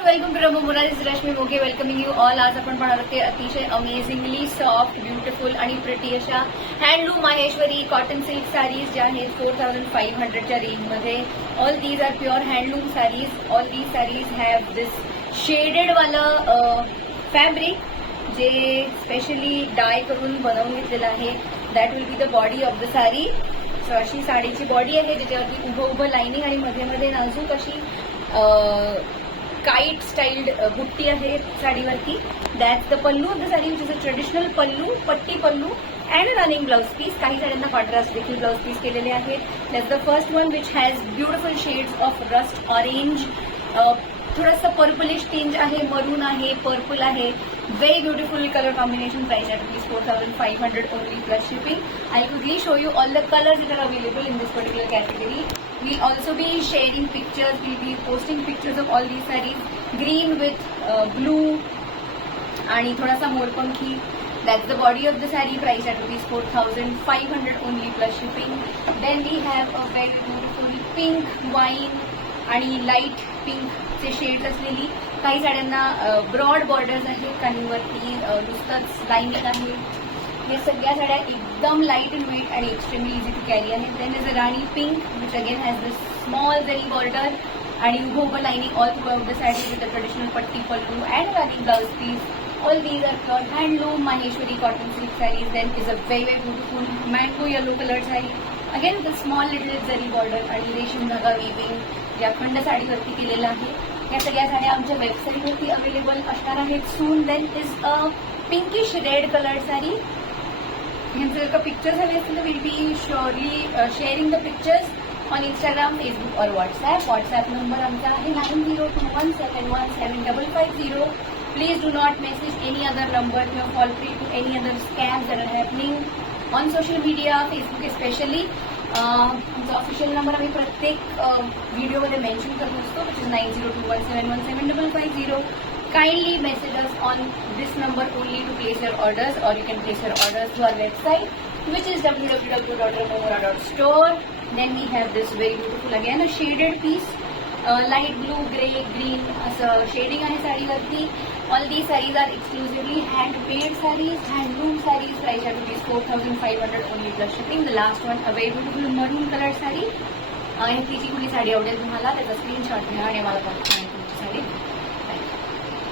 Welcome to Ramo Moraj, Rashmi Moge welcoming you all. आज आपण पाहणार आहोत अतिशय अमेझिंगली सॉफ्ट, ब्युटिफुल आणि प्रिटी अशा handloom Maheshwari cotton silk saris ज्या आहेत 4500च्या रेंजमध्ये. All these are pure handloom saris. All these saris have this shaded वाला फॅब्रिक जे स्पेशली डाय करून बनवून घेतलेलं आहे. That will be the body of the sari. So अशी साडीची बॉडी आहे ज्याच्यावरती उभं उभं लाइनिंग आणि मध्ये मध्ये नाजूक अशी काइट स्टाइल्ड बुट्टी आहे साडीवरती. That's the pallu of the sari which is a traditional pallu, patti pallu and running blouse piece. काही साड्यांना कॉन्ट्रास्ट देखील ब्लाउज पीस केलेले आहेत. That's the first one which has beautiful shades of rust orange, थोडासा पर्पलिश टिंज आहे, मरून आहे, पर्पल आहे. Very beautiful color combination, priced at rupees 4500 only plus shipping. I'll quickly show you all the colors that are available in this particular category. We'll also be sharing pictures. We'll be posting pictures of all these sarees. Green with blue and thoda morpankhi. That's the body of the saree, priced at rupees 4500 only plus shipping. Then we have a very beautiful pink, wine आणि light पिंकचे shades असलेली. काही साड्यांना broad borders आहेत, काहींवरती नुसतंच lining आहे. हे सगळ्या साड्या एकदम लाईट इन वेट आणि एक्स्ट्रीमली इझी टू कॅरी आहेत. Then is a rani pink which again has this small zari border आणि उभं उभं lining all throughout the sari with the traditional patti pallu and running blouse piece. All these are pure handloom Maheshwari cotton silk sarees. Then is a very very beautiful mango yellow colored saree. Again with a small little zari border आणि रेशीम धागा weaving या खंड साडीवरती केलेला आहे. या सगळ्या साड्या आमच्या वेबसाईटवरती अवेलेबल असणार आहेत soon. Then is a pinkish red coloured sari. यांचे जर का पिक्चर्स हवे असतील तर will be surely sharing the pictures on Instagram, Facebook और व्हॉट्सॲप. व्हॉट्सॲप नंबर आमचा आहे 9021711550. Please do not message any other number. You fall prey to any other scams that are happening on social media, Facebook especially. आमचा official number आम्ही प्रत्येक व्हिडिओमध्ये mention करत असतो, which is 9021711550. Kindly message us on this number only to place your orders, or you can place your orders through our website, which is www.ramomora.store. Then we have this very beautiful again a shaded piece. Light blue, grey, green असं shading आहे साडीवरती. All the saris are exclusively handmade saris, handloom saris, price at rupees 4500 only plus shipping. The last one a very beautiful maroon colour sari. ह्यातली जी कुठली साडी आवडेल तुम्हाला त्याचा screenshot घ्या आणि मला कॉल